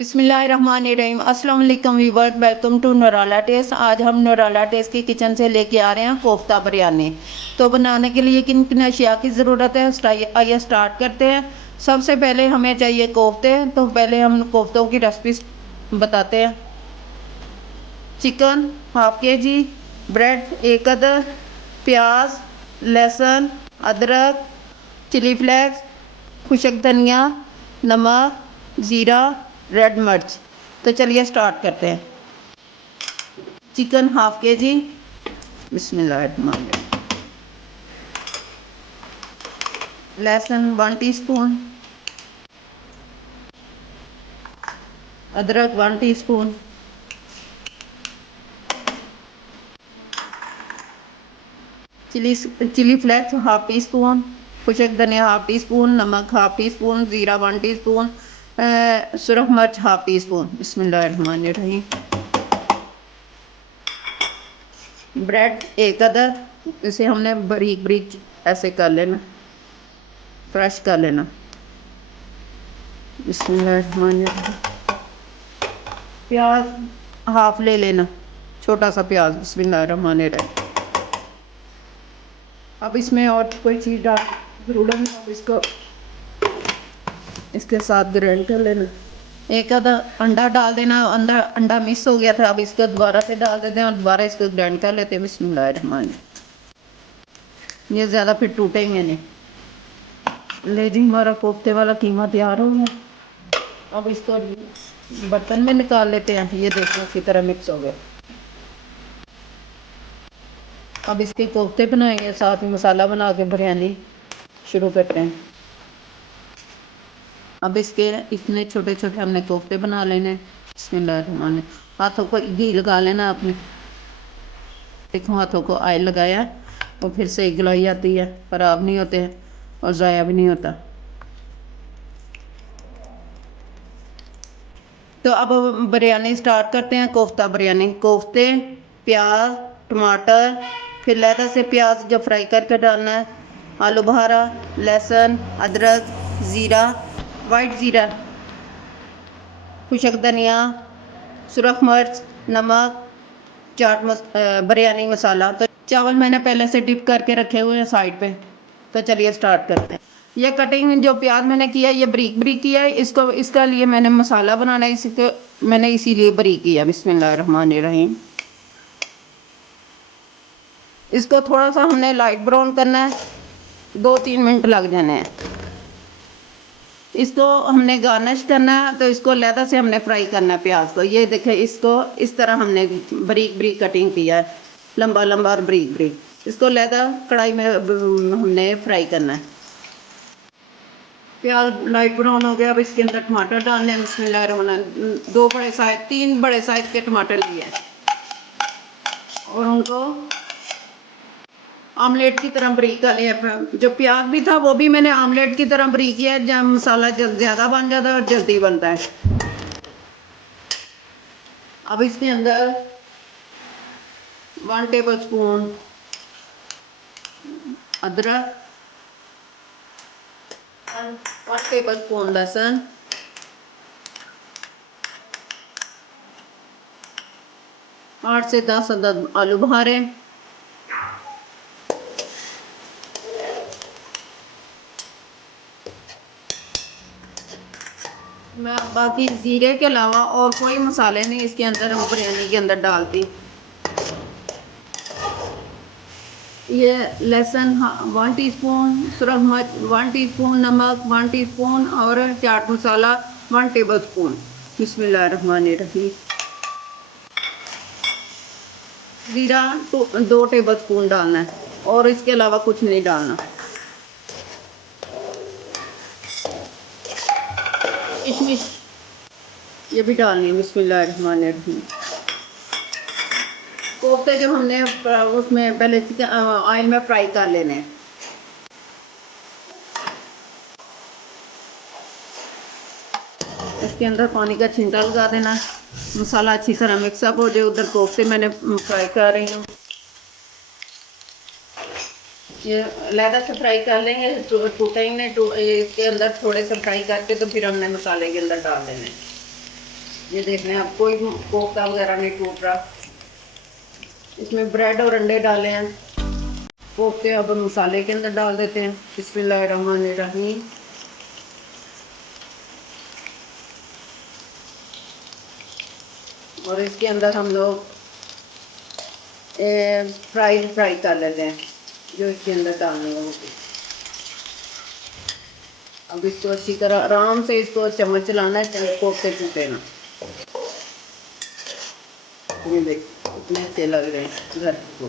बिस्मिल्लाहिर्रहमानिर्रहीम। अस्सलाम वालेकुम व्यूअर्स, वेलकम टू नूराला टेस्ट। आज हम नूराला टेस्ट की किचन से लेके आ रहे हैं कोफ्ता बिरयानी। तो बनाने के लिए किन किन अशिया की ज़रूरत है, आइए स्टार्ट करते हैं। सबसे पहले हमें चाहिए कोफ्ते। तो पहले हम कोफ्तों की रेसिपी बताते हैं। चिकन हाफ के जी, ब्रेड 1 अदद, प्याज, लहसुन, अदरक, चिली फ्लेक्स, खुशक धनिया, नमक, ज़ीरा, रेड मिर्च। तो चलिए स्टार्ट करते हैं। चिकन हाफ के जी, बिस्मिल्लाहिर्रहमानिर्रहीम। लहसुन 1 टीस्पून, अदरक 1 teaspoon, chilli flakes half teaspoon, खुशक धनिया हाफ टी स्पून, नमक हाफ टी स्पून, ज़ीरा 1 टीस्पून, सुरख मिर्च हाफ टी स्पून। बिस्मिल्लाहिर्रहमानिर्रहीम। ब्रेड 1 अदद, इसे हमने बारीक बारीक ऐसे कर लेना, क्रश कर लेना। बिस्मिल्लाहिर्रहमानिर्रहीम। प्याज हाफ ले लेना, छोटा सा प्याज। बिस्मिल्लाहिर्रहमानिर्रहीम। अब इसमें और कोई चीज़ डाल ज़रूरत नहीं, अब इसको इसके साथ ग्राइंड कर लेना। एक आधा अंडा डाल देना, अंडा मिस हो गया था, अब इसको दोबारा से डाल देते हैं और दोबारा इसको ग्राइंड कर लेते हैं। बिस्मिल्लाहिर्रहमानिर्रहीम। ये ज़्यादा फिर टूटेंगे नहीं। ले जी, हमारा कोफ्ते वाला कीमा तैयार हो गया। अब इसको बर्तन में निकाल लेते हैं। ये देखो अच्छी तरह मिक्स हो गया। अब इसके कोफ्ते बनाएंगे, साथ में मसाला बना के बिरयानी शुरू करते हैं। अब इसके इतने छोटे छोटे हमने कोफ्ते बना लेने। बिस्मिल्लाहिर्रहमानिर्रहीम। हाथों को घी लगा लेना अपने। देखो हाथों को ऑयल लगाया और फिर से गलाई आती है, खराब नहीं होते हैं और ज़ाया भी नहीं होता। तो अब बिरयानी स्टार्ट करते हैं। कोफ्ता बिरयानी, कोफ्ते, प्याज, टमाटर, फिर लहदा से प्याज जो फ्राई करके डालना है, आलू बहारा, लहसुन, अदरक, ज़ीरा, वाइट ज़ीरा, खुशक धनिया, सुरख मिर्च, नमक, बिरयानी मसाला। तो चावल मैंने पहले से डिप करके रखे हुए हैं साइड पे। तो चलिए स्टार्ट करते हैं। ये कटिंग जो प्याज मैंने किया, ये बारीक बारीक किया है। इसको इसका लिए मैंने मसाला बनाना है, इसको मैंने इसीलिए बारीक किया। बिस्मिल्लाहिर्रहमानिर्रहीम। इसको थोड़ा सा हमने लाइट ब्राउन करना है, 2-3 मिनट लग जाने हैं। इसको हमने गार्निश करना है, तो इसको लहदा से हमने फ्राई करना है प्याज को। ये देखें, इसको इस तरह हमने बारीक बारीक कटिंग किया है, लंबा लंबा और बारीक बारीक। इसको लहदा कढ़ाई में हमने फ्राई करना है। प्याज लाइट ब्राउन हो गया। अब इसके अंदर टमाटर डालने हैं। बिस्मिल्लाहिर्रहमानिर्रहीम। 3 बड़े साइज के टमाटर लिए हैं और उनको आमलेट की तरह बारीक कर लिया। जो प्याज भी था वो भी मैंने आमलेट की तरह बारीक किया है, जब मसाला ज़्यादा बन जाता है और जल्दी बनता है। अब इसके अंदर 1 टेबल स्पून अदरक, 1 टेबल स्पून लहसुन, 8 से 10 अदद आलू बुखारे, मैं बाकी जीरे के अलावा और कोई मसाले नहीं इसके अंदर हम बिरयानी के अंदर डालती। ये लहसुन 1 टीस्पून, सुरख मिर्च 1 टीस्पून, नमक 1 टीस्पून और चाट मसाला 1 टेबल स्पून। बिस्मिल्लाहिर्रहमानिर्रहीम। जीरा 2 टेबल स्पून डालना है और इसके अलावा कुछ नहीं डालना। किशमिश ये भी डालनी है। बिस्मिल्लाहिर्रहमानिर्रहीम। कोफ्ते जब हमने उसमें पहले ऑयल में फ्राई कर लेने हैं। इसके अंदर पानी का छिंटा लगा देना, मसाला अच्छी तरह मिक्सअप हो जाए। उधर कोफ्ते मैंने फ्राई कर रही हूँ। ये लहदा से फ्राई कर लेंगे, टूटेंगे इसके अंदर थोड़े से फ्राई करके, तो फिर हमने मसाले के अंदर डाल देने। ये देख रहे हैं आप, कोई कोफ्ता वगैरह नहीं टूट रहा। इसमें ब्रेड और अंडे डाले हैं। कोफ्ते अब हम मसाले के अंदर डाल देते हैं। बिस्मिल्लाहिर्रहमानिर्रहीम। और इसके अंदर हम लोग फ्राई कर लेते हैं जो इसके अंदर डालने होंगे। अब इसको अच्छी तरह आराम से इसको चम्मच चलाना है, कोफ्ते टूटे ना। ये देख कितने अच्छे लग रहे हैं घर को।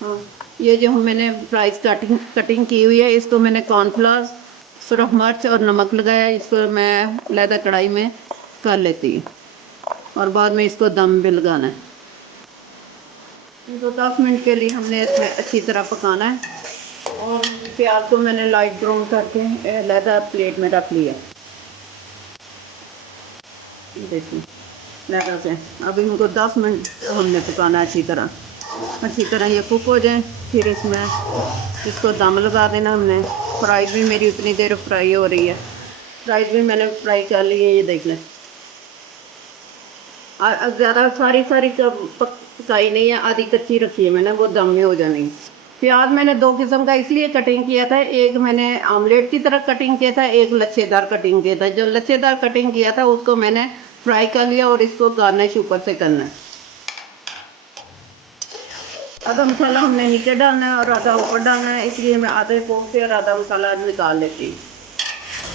हाँ, ये जो मैंने फ्राइज कटिंग की हुई है, इसको मैंने कॉर्नफ्लावर, सुरख मिर्च और नमक लगाया। इसको मैं लहदा कढ़ाई में कर लेती हूँ और बाद में इसको दम पे लगाना है। तो 10 मिनट के लिए हमने इसमें अच्छी तरह पकाना है। और प्याज को मैंने लाइट ब्राउन करके लहदा प्लेट में रख लिया। देखिए लहदा से अब इनको 10 मिनट हमने पकाना है अच्छी तरह ये कुक हो जाए। फिर इसमें इसको दम लगा देना हमने। फ्राई भी मेरी उतनी देर फ्राई हो रही है। राइस भी मैंने फ्राई कर ली है, ये देख लें। ज़्यादा सारी पकाई नहीं है, आधी कच्ची रखी है मैंने, वो दम में हो जानी। प्याज मैंने दो किस्म का इसलिए कटिंग किया था, एक मैंने आमलेट की तरह कटिंग किया था, एक लच्छेदार कटिंग किया था। जो लच्छेदार कटिंग किया था उसको मैंने फ्राई कर लिया और इसको गार्निश ऊपर से करना है। आधा मसाला हमने नीचे डालना है और आधा ऊपर डालना है, इसलिए मैं आधे कोफ्ते और आधा मसाला निकाल लेती हूँ।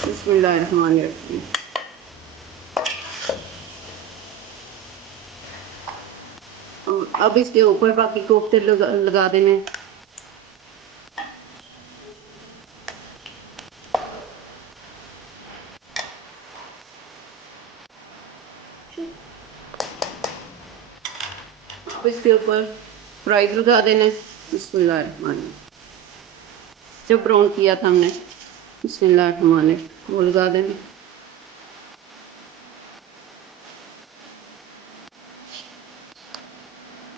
बिस्मिल्लाहिर्रहमानिर्रहीम। अब इसके ऊपर बाकी कोफ्ते लगा देने। अब इसके ऊपर फ्राइज लगा देने। बिस्मिल्लाहिर्रहमानिर्रहीम। जो ब्राउन किया था हमने, बिस्मिल्लाहिर्रहमानिर्रहीम, वो लगा देने।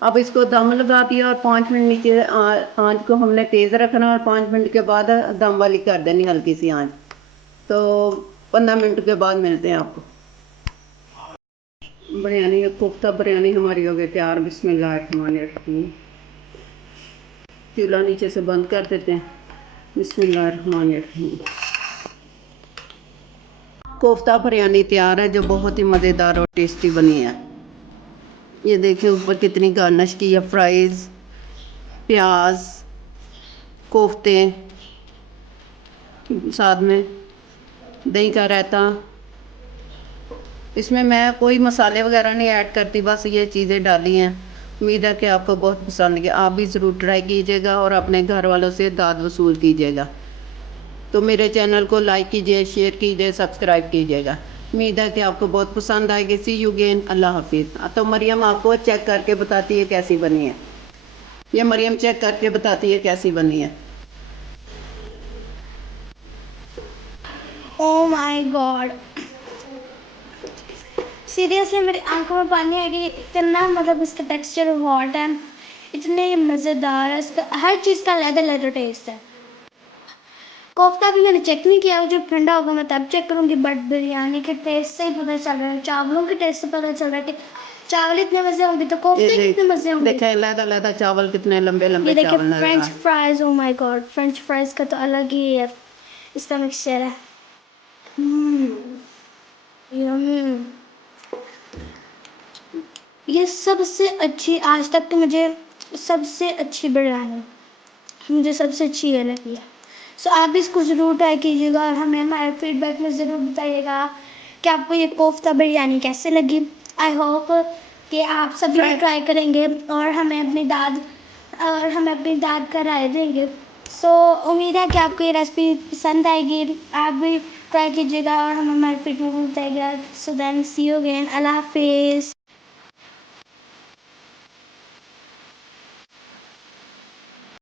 अब इसको दम लगा दिया और 5 मिनट नीचे आंच को हमने तेज़ रखना और 5 मिनट के बाद दम वाली कर देनी हल्की सी आंच। तो 15 मिनट के बाद मिलते हैं आपको। बिरयानी कोफ्ता बिरयानी हमारी हो गई तैयार। बिस्मिल्लाहिर्रहमानिर्रहीम। चूल्हा नीचे से बंद कर देते हैं। बिस्मिल्लाहिर्रहमानिर्रहीम। कोफ्ता बिरयानी तैयार है जो बहुत ही मज़ेदार और टेस्टी बनी है। ये देखिए ऊपर कितनी गार्निश की है, फ्राइज़, प्याज, कोफ्ते, साथ में दही का रायता। इसमें मैं कोई मसाले वगैरह नहीं ऐड करती, बस ये चीज़ें डाली हैं। उम्मीद है कि आपको बहुत पसंद आएगी। आप भी ज़रूर ट्राई कीजिएगा और अपने घर वालों से दाद वसूल कीजिएगा। तो मेरे चैनल को लाइक कीजिए, शेयर कीजिए, सब्सक्राइब कीजिएगा। उम्मीद है कि आपको बहुत पसंद आएगी। सी यू अगेन। अल्लाह हाफिज़। तो मरियम आपको चेक करके बताती है कैसी बनी है। ये मरियम चेक करके बताती है कैसी बनी है। ओ माय गॉड, सीरियसली मेरी आंखों में पानी आ गया। इतना मतलब इसका टेक्सचर हॉट है, इतने मज़ेदार है, इसका हर चीज़ का अलग टेस्ट है। कोफ्ता भी मैंने चेक नहीं किया, जब ठंडा होगा मैं तब चेक करूँगी, बट बिरयानी के टेस्ट से ही पता चल रहा है, चावलों के टेस्ट से पता चल रहा है कि चावल इतने मज़े होंगे तो कोफ्ते कितने मज़े होंगे। देखिए लहदा चावल कितने लंबे ये लंबे देखिए चावल नजर आ फ्रेंच रहे हैं। Fries, oh my God, French fries का तो अलग ही है इसका मिक्सचर है। यम्मी। ये सबसे अच्छी आज तक की मुझे सबसे अच्छी बिरयानी मुझे सबसे अच्छी ये लगी है। सो आप भी इसको ज़रूर ट्राई कीजिएगा और हमें हमारे फीडबैक में ज़रूर बताइएगा कि आपको ये कोफ्ता बिरयानी कैसे लगी। आई होप कि आप सभी ट्राई करेंगे और हमें अपनी दाद का राय देंगे। सो उम्मीद है कि आपको ये रेसिपी पसंद आएगी। आप भी ट्राई कीजिएगा और हमें हमारे फीडबैक में बताइएगा। So then see you again. अल्लाह हाफिज़।